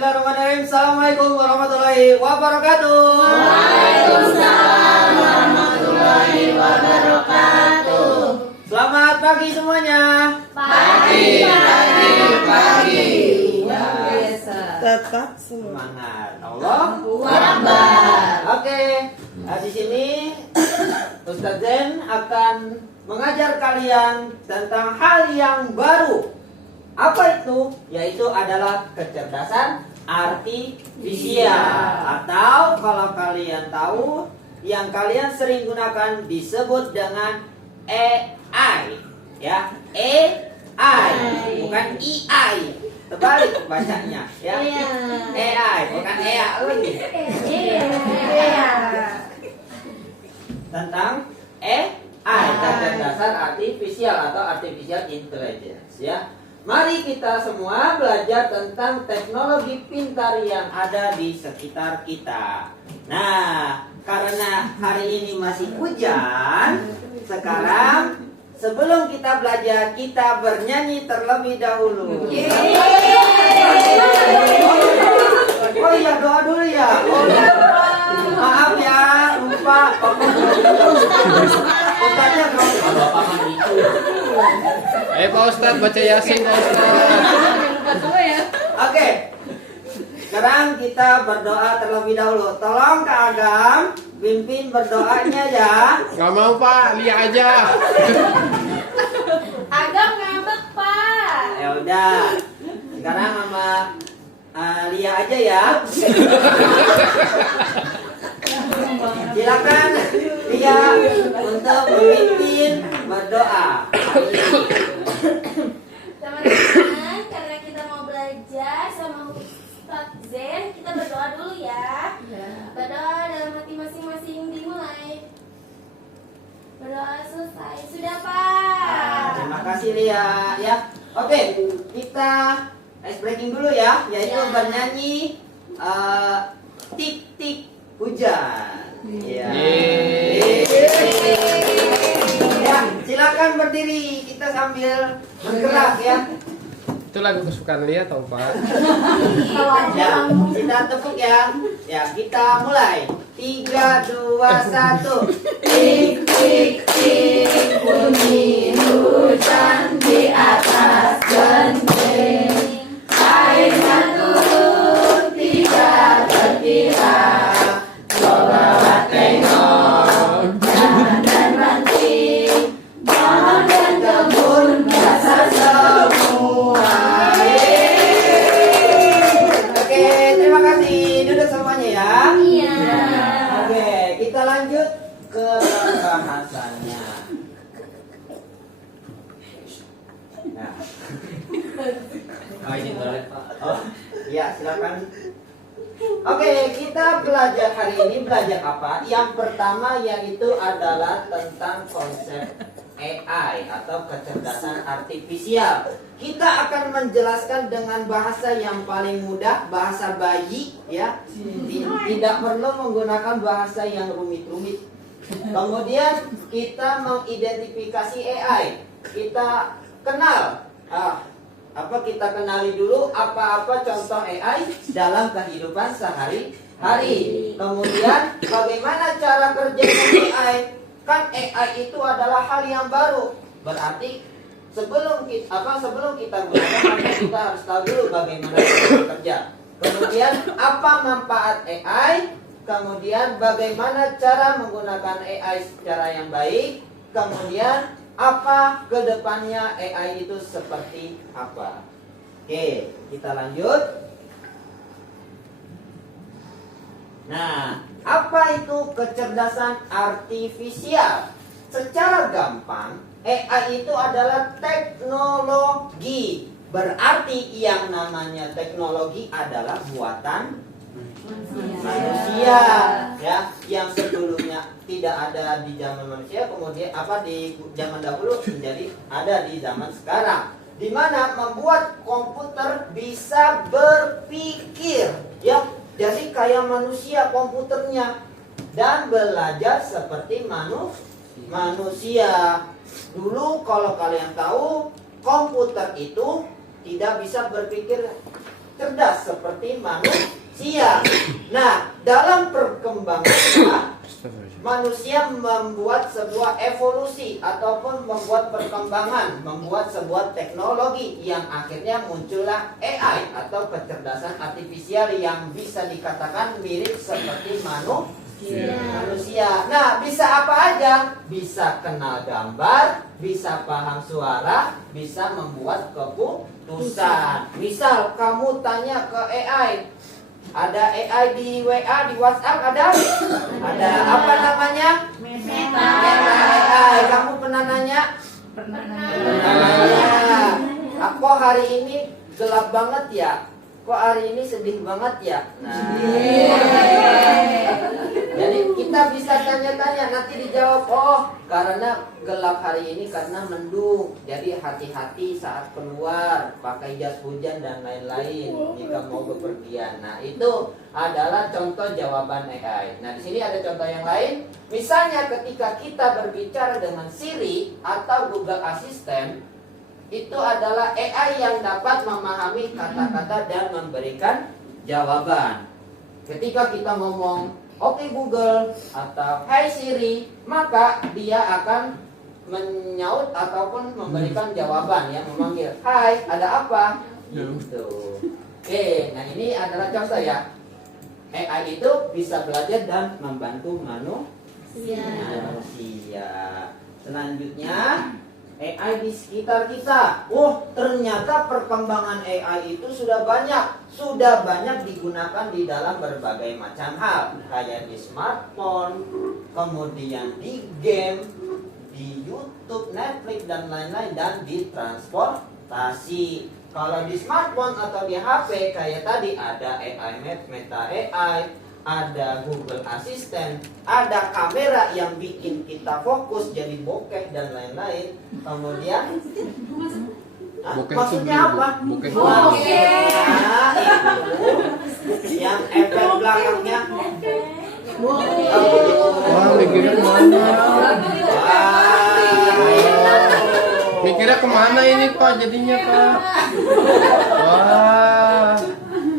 Bismillahirrahmanirrahim. Assalamualaikum warahmatullahi wabarakatuh. Waalaikumsalam warahmatullahi wabarakatuh. Selamat pagi semuanya. Pagi. Tetap Semangat. Allah. Akbar. Oke. Di sini Ustaz Zen akan mengajar kalian tentang hal yang baru. Apa itu? Yaitu adalah kecerdasan artifisial, atau kalau kalian tahu yang kalian sering gunakan disebut dengan AI, ya, AI, bukan EI, terbalik bacanya, ya, AI, bukan EA lagi. Tentang AI, kecerdasan artifisial atau artificial intelligence, ya. Mari kita semua belajar tentang teknologi pintar yang ada di sekitar kita. Nah, karena hari ini masih hujan, sekarang sebelum kita belajar, kita bernyanyi terlebih dahulu. Oh iya, doa dulu ya. Oh, maaf ya, lupa. Ustaznya kalau Bapak mah gitu. Ayo Pak Ustadz baca Yasin Pak Ustadz. Oke. Sekarang kita berdoa terlebih dahulu. Tolong Kak Agam pimpin berdoanya ya. Gak mau Pak, Lia aja. Agam ngambek, Pak. Ya udah. Sekarang sama Lia aja ya. Silakan Lia untuk memimpin berdoa. Teman-teman, karena kita mau belajar sama Ustaz Zen, kita berdoa dulu ya. Berdoa dalam hati masing-masing dimulai. Berdoa selesai. Sudah, Pak. Terima kasih Lia ya. Oke, kita ice breaking dulu ya, yaitu Ya. bernyanyi tik tik hujan. Ya. Ya, silakan berdiri, kita sambil bergerak ya. Itu lagu kesukaan Lia tau Pak. Ya, kita tepuk ya. Ya, kita mulai. 3, 2, 1. Tik tik tik bunyi hujan di atas genting. Airnya turun tidak terkira. Coba tengok jalan dan ranting, pohon dan kebun basah semua. Oke, terima kasih. Duduk semuanya ya. Iya. Oke, kita lanjut ke pembahasannya. Nah. Oh, ini boleh, Pak. Oh, ya, silakan. Oke, kita belajar hari ini belajar apa? Yang pertama yaitu adalah tentang konsep AI atau kecerdasan artifisial. Kita akan menjelaskan dengan bahasa yang paling mudah, bahasa bayi ya. Tidak perlu menggunakan bahasa yang rumit-rumit. Kemudian kita mengidentifikasi AI. Kita kenal kita kenali dulu apa-apa contoh AI dalam kehidupan sehari-hari. Kemudian bagaimana cara kerjanya AI? Kan AI itu adalah hal yang baru. Berarti sebelum kita gunakan, kita harus tahu dulu bagaimana cara kerja. Kemudian apa manfaat AI? Kemudian bagaimana cara menggunakan AI secara yang baik? Kemudian apa kedepannya AI itu seperti apa? Oke, kita lanjut. Nah, apa itu kecerdasan artifisial? Secara gampang, AI itu adalah teknologi. Berarti yang namanya teknologi adalah buatan manusia, ya, yang sebelumnya tidak ada di zaman manusia, kemudian di zaman dahulu menjadi ada di zaman sekarang, di mana membuat komputer bisa berpikir, ya, jadi kayak manusia komputernya dan belajar seperti manusia. Dulu kalau kalian tahu, komputer itu tidak bisa berpikir cerdas seperti manusia. Nah, dalam perkembangannya manusia membuat sebuah evolusi ataupun membuat perkembangan, membuat sebuah teknologi yang akhirnya muncullah AI atau kecerdasan artifisial yang bisa dikatakan mirip seperti manusia. Nah, bisa apa aja? Bisa kenal gambar, bisa paham suara, bisa membuat keputusan. Misal kamu tanya ke AI, ada AI di WA, di WhatsApp ada? Ada apa namanya? Meta AI. Kamu pernah nanya? Pernah. Nanya. Kok hari ini gelap banget ya? Kok hari ini sedih banget ya? Nah, jadi kita bisa tanya-tanya, nanti dijawab, oh karena gelap hari ini karena mendung. Jadi hati-hati saat keluar, pakai jas hujan dan lain-lain jika mau bepergian. Nah, itu adalah contoh jawaban AI. Nah, di sini ada contoh yang lain. Misalnya ketika kita berbicara dengan Siri atau Google Assistant, itu adalah AI yang dapat memahami kata-kata dan memberikan jawaban. Ketika kita ngomong, "Oke Google" atau "Hai Siri", maka dia akan menyaut ataupun memberikan jawaban, ya, memanggil, "Hai, ada apa?" Gitu. Oke, nah ini adalah contoh ya. AI itu bisa belajar dan membantu manusia. Selanjutnya, AI di sekitar kita. Ternyata perkembangan AI itu sudah banyak digunakan di dalam berbagai macam hal, kayak di smartphone, kemudian di game, di YouTube, Netflix dan lain-lain, dan di transportasi. Kalau di smartphone atau di HP kayak tadi ada AI Meta AI, ada Google Assistant, ada kamera yang bikin kita fokus jadi bokeh dan lain-lain. Kemudian maksudnya apa? Bokeh. Nah, itu yang efek belakangnya. Wah, mikirnya kemana? Mikirnya kemana ini Pak jadinya Pak? Wah.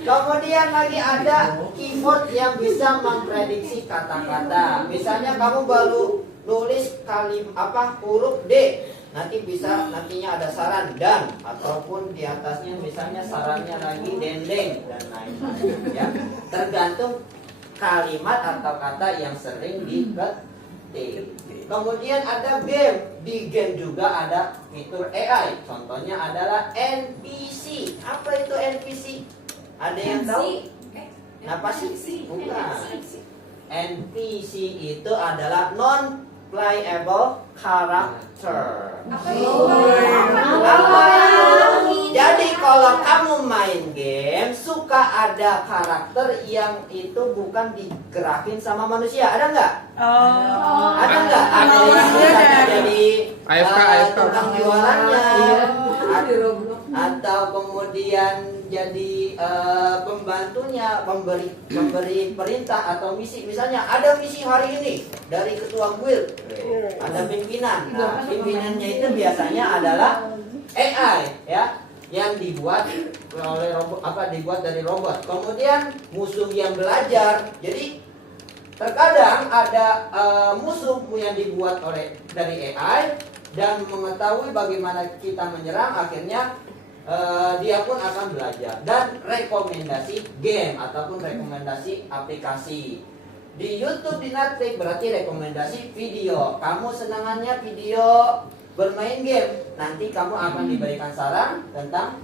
Kemudian lagi ada keyboard yang bisa memprediksi kata-kata. Misalnya kamu baru nulis huruf D, nantinya ada saran dan, ataupun di atasnya misalnya sarannya lagi dendeng dan lain-lain, ya. Tergantung kalimat atau kata yang sering diketik. Kemudian ada game. Di game juga ada fitur AI. Contohnya adalah NPC. Apa itu NPC? Ada yang tahu? Apa sih? Bukan. NPC itu adalah non-playable character. Jadi kalau kamu main game, suka ada karakter yang itu bukan digerakin sama manusia. Ada nggak? Ada nggak? Ada yang misalnya jadi tukang jualannya, atau kemudian jadi pembantunya, pemberi perintah atau misi. Misalnya ada misi hari ini dari ketua guild, ada pimpinan. Nah, pimpinannya itu biasanya adalah AI, ya, yang dibuat oleh robot, dibuat dari robot. Kemudian musuh yang belajar. Jadi terkadang ada musuh yang dibuat dari AI dan mengetahui bagaimana kita menyerang, akhirnya dia pun akan belajar. Dan rekomendasi game ataupun rekomendasi aplikasi di YouTube, di Netflix berarti rekomendasi video. Kamu senangannya video bermain game, nanti kamu akan diberikan saran tentang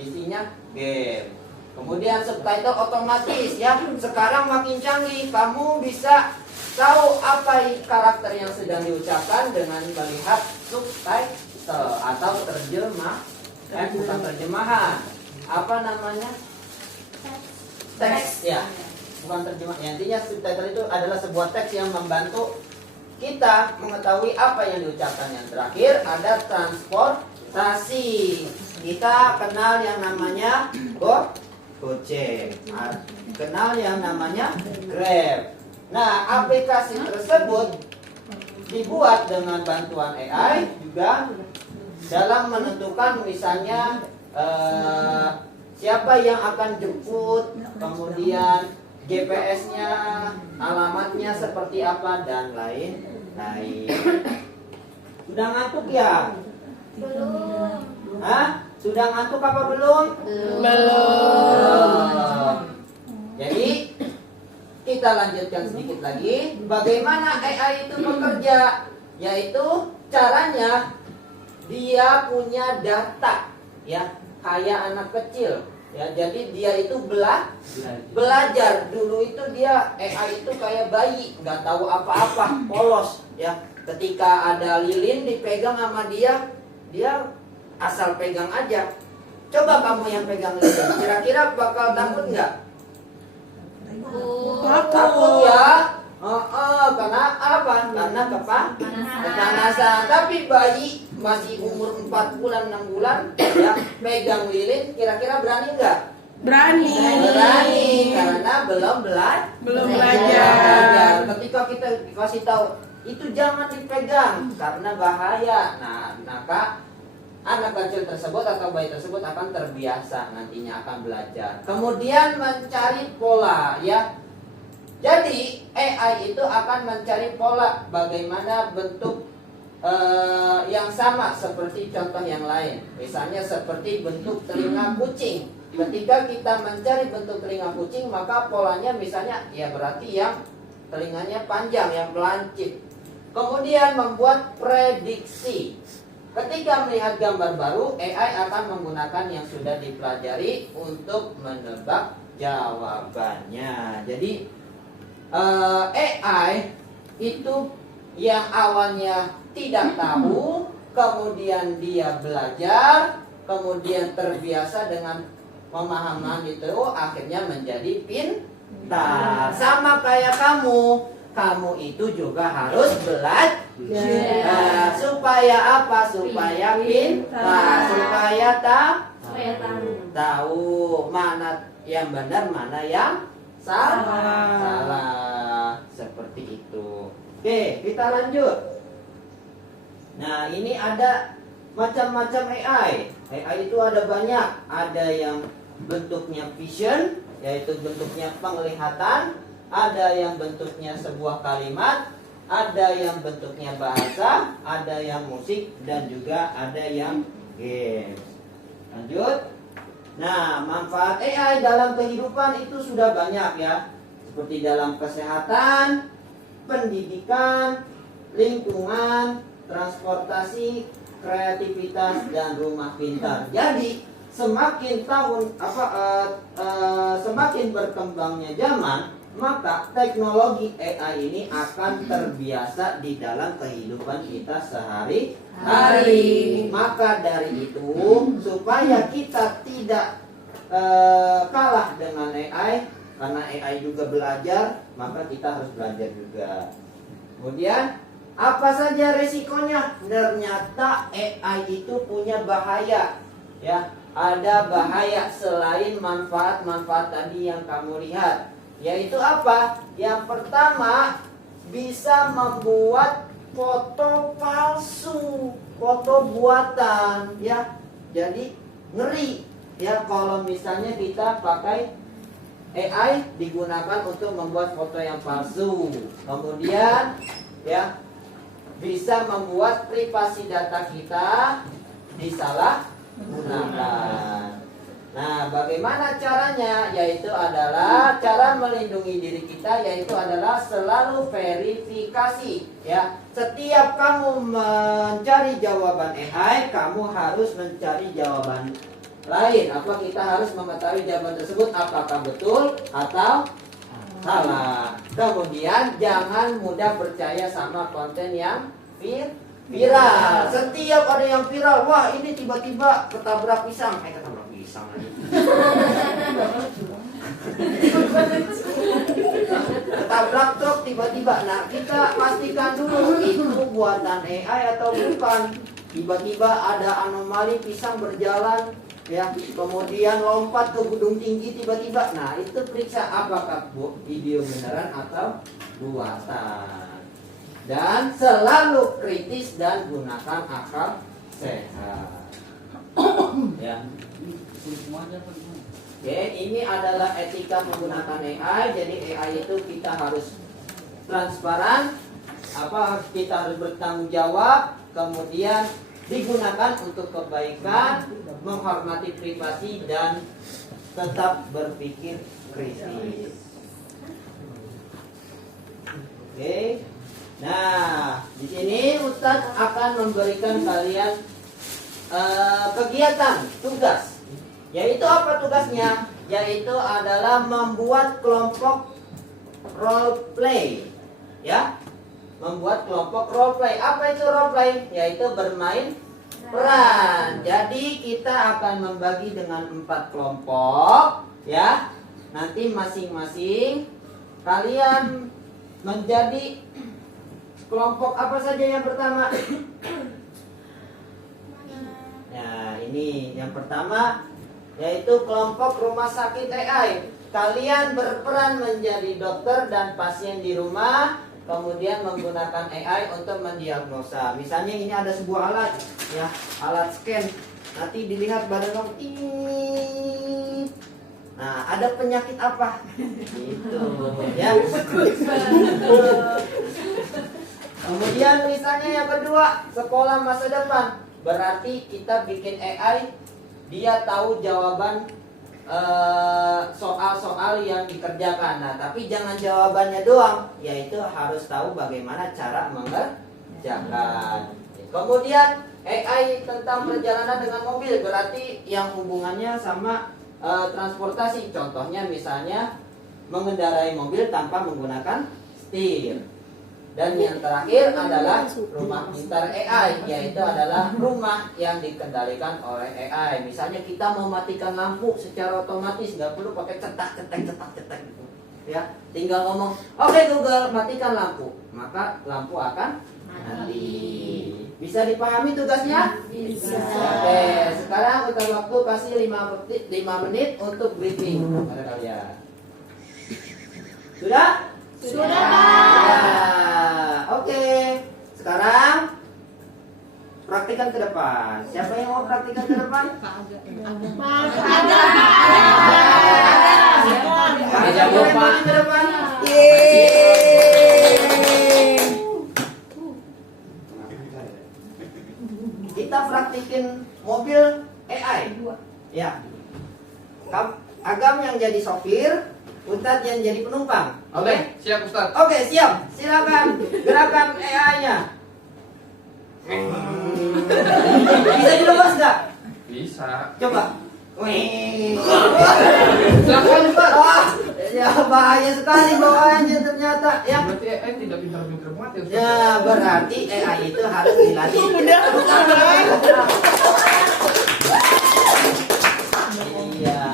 isinya game. Kemudian subtitle otomatis, ya. Sekarang makin canggih, kamu bisa tahu apa karakter yang sedang diucapkan dengan melihat subtitle atau bukan terjemahan. Apa namanya? Teks, ya. Bukan terjemahan. Intinya subtitle itu adalah sebuah teks yang membantu kita mengetahui apa yang diucapkan. Yang terakhir ada transportasi. Kita kenal yang namanya Gojek, kenal yang namanya Grab. Nah, aplikasi tersebut dibuat dengan bantuan AI juga dalam menentukan misalnya siapa yang akan jemput, kemudian GPS-nya, alamatnya seperti apa dan lain-lain. Sudah ngantuk ya? Belum. Hah? Sudah ngantuk apa belum? Belum. Jadi kita lanjutkan sedikit lagi. Bagaimana AI itu bekerja? Yaitu caranya dia punya data, ya, kayak anak kecil. Ya, jadi dia itu belajar. Dulu itu dia AI itu kayak bayi, nggak tahu apa-apa, polos. Ya, ketika ada lilin dipegang sama dia, dia asal pegang aja. Coba kamu yang pegang lilin, kira-kira bakal takut nggak? Takut ya. Karena apa? Karena kepanasan. Tapi bayi masih umur 4 bulan 6 bulan ya pegang lilin, kira-kira berani nggak? Berani. Berani karena belum belajar. Ketika kita dikasih tahu itu jangan dipegang karena bahaya. Nah, maka anak kecil tersebut atau bayi tersebut akan terbiasa, nantinya akan belajar. Kemudian mencari pola, ya. Jadi AI itu akan mencari pola bagaimana bentuk yang sama seperti contoh yang lain. Misalnya seperti bentuk telinga kucing. Ketika kita mencari bentuk telinga kucing, maka polanya misalnya ya berarti yang telinganya panjang, yang melancip. Kemudian membuat prediksi. Ketika melihat gambar baru, AI akan menggunakan yang sudah dipelajari untuk menebak jawabannya. Jadi AI itu yang awalnya tidak tahu, kemudian dia belajar, kemudian terbiasa dengan pemahaman itu, akhirnya menjadi pintar. Sama kayak kamu itu juga harus belajar. Supaya apa? Supaya pintar, supaya tahu mana yang benar, mana yang salah. Seperti itu. Oke, kita lanjut. Nah, ini ada macam-macam AI. AI itu ada banyak. Ada yang bentuknya vision, yaitu bentuknya penglihatan. Ada yang bentuknya sebuah kalimat. Ada yang bentuknya bahasa. Ada yang musik. Dan juga ada yang games. Lanjut. Nah, manfaat AI dalam kehidupan itu sudah banyak ya. Seperti dalam kesehatan, pendidikan, lingkungan, transportasi, kreativitas, dan rumah pintar. Jadi semakin semakin berkembangnya zaman, maka teknologi AI ini akan terbiasa di dalam kehidupan kita sehari-hari. Maka dari itu, supaya kita tidak kalah dengan AI, karena AI juga belajar, maka kita harus belajar juga. Kemudian apa saja resikonya? Ternyata AI itu punya bahaya, ya. Ada bahaya selain manfaat-manfaat tadi yang kamu lihat. Yaitu apa? Yang pertama, bisa membuat foto palsu, foto buatan, ya. Jadi ngeri, ya, kalau misalnya kita pakai AI digunakan untuk membuat foto yang palsu. Kemudian, ya, bisa membuat privasi data kita disalahgunakan. Nah, bagaimana caranya? Yaitu adalah cara melindungi diri kita, yaitu adalah selalu verifikasi. Ya, setiap kamu mencari jawaban AI, kamu harus mencari jawaban lain. Apa kita harus mengetahui jawaban tersebut apakah betul atau salah. Kemudian jangan mudah percaya sama konten yang viral. Setiap ada yang viral, wah ini tiba-tiba ketabrak pisang, ketabrak pisang aja. Ketabrak truk tiba-tiba. Nah, kita pastikan dulu itu buatan AI atau bukan. Tiba-tiba ada anomali pisang berjalan, ya, kemudian lompat ke gedung tinggi tiba-tiba. Nah, itu periksa apakah video beneran atau buatan. Dan selalu kritis dan gunakan akal sehat. Ya. Oke, ini adalah etika menggunakan AI. Jadi AI itu kita harus transparan, kita harus bertanggung jawab, kemudian digunakan untuk kebaikan, menghormati privasi dan tetap berpikir kritis. Oke. Nah, di sini Ustadz akan memberikan kalian kegiatan, tugas. Yaitu apa tugasnya? Yaitu adalah membuat kelompok role play. Ya. Membuat kelompok role play. Apa itu role play? Yaitu bermain peran. Jadi kita akan membagi dengan 4 kelompok, ya. Nanti masing-masing kalian menjadi kelompok apa saja yang pertama? Nah, ini yang pertama yaitu kelompok rumah sakit AI. Kalian berperan menjadi dokter dan pasien di rumah, kemudian menggunakan AI untuk mendiagnosa. Misalnya ini ada sebuah alat, ya, alat scan. Nanti dilihat badan kamu. Nah, ada penyakit apa? Gitu, ya. Kemudian misalnya yang kedua, sekolah masa depan. Berarti kita bikin AI, dia tahu jawaban soal-soal yang dikerjakan. Nah, tapi jangan jawabannya doang, yaitu harus tahu bagaimana cara mengerjakan. Kemudian AI tentang perjalanan dengan mobil, berarti yang hubungannya sama transportasi. Contohnya misalnya mengendarai mobil tanpa menggunakan setir. Dan yang terakhir adalah rumah pintar AI, yaitu adalah rumah yang dikendalikan oleh AI. Misalnya kita mau matikan lampu secara otomatis, nggak perlu pakai cetak gitu. Ya, tinggal ngomong, oke Google, matikan lampu, maka lampu akan mati. Bisa dipahami tugasnya? Bisa. Oke, sekarang kita waktu kasih 5 menit untuk briefing pada kalian. Sudah? Sudah. Ya, oke. Sekarang praktikan ke depan. Siapa yang mau praktikan ke depan? Jangan lupa. Ke depan. Kita praktikin mobil AI. Ya. Agam yang jadi sopir, Ustadz yang jadi penumpang. Oke, siap Ustaz. Oke, siap. Silakan gerakan AI-nya. Bisa dilepas nggak? Bisa. Coba. Wih. Silakan Ustaz. Wah, ya bahaya sekali bawaannya ternyata. Ya. Berarti AI tidak pintar-pintar banget ya Ustaz. Ya, berarti AI itu harus dilatih. Iya.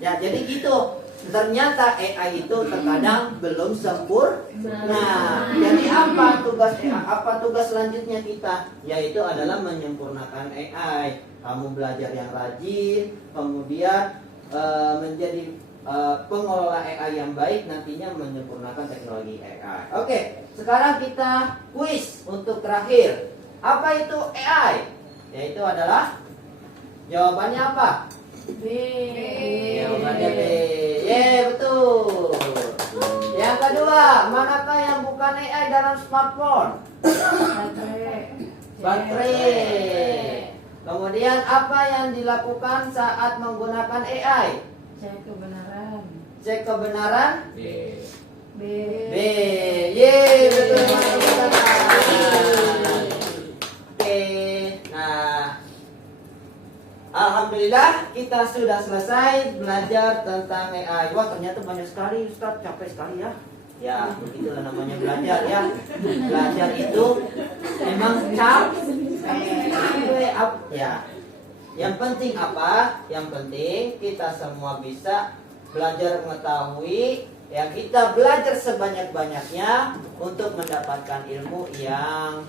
Ya, jadi gitu. Ternyata AI itu terkadang belum sempurna. Jadi apa tugas AI? Apa tugas selanjutnya kita? Yaitu adalah menyempurnakan AI. Kamu belajar yang rajin, kemudian menjadi pengelola AI yang baik, nantinya menyempurnakan teknologi AI. Oke, sekarang kita kuis untuk terakhir. Apa itu AI? Yaitu adalah jawabannya apa? B. Jawabannya B. Ye, betul. Yang kedua, manakah yang bukan AI dalam smartphone? Baterai. Kemudian apa yang dilakukan saat menggunakan AI? Cek kebenaran. Cek kebenaran. B. B. B. Ye, betul. Oke. Nah, alhamdulillah kita sudah selesai belajar tentang AI. Wah, ternyata banyak sekali Ustaz, capek sekali ya. Ya, begitulah namanya belajar ya. Belajar itu memang capek. Ya. Yang penting apa? Yang penting kita semua bisa belajar mengetahui. Ya, kita belajar sebanyak-banyaknya untuk mendapatkan ilmu yang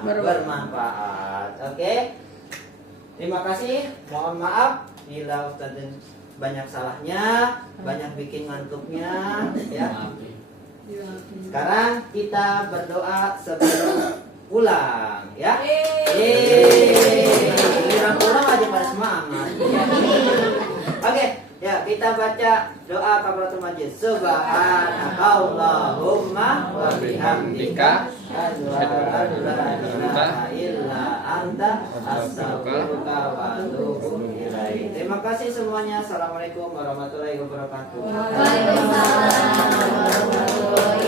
bermanfaat. Oke. Terima kasih. Mohon maaf bila Ustaz banyak salahnya, banyak bikin ngantuknya, ya. Sekarang kita berdoa sebelum pulang, ya. Kurang aja pada semangat. Oke, ya kita baca doa kafaratul majlis. Subhanakallahumma wa bihamdika asyhadu an la ilaha illa anta astaghfiruka wa atubu ilaik. Terima kasih semuanya. Assalamualaikum warahmatullahi wabarakatuh. Waalaikumsalam warahmatullahi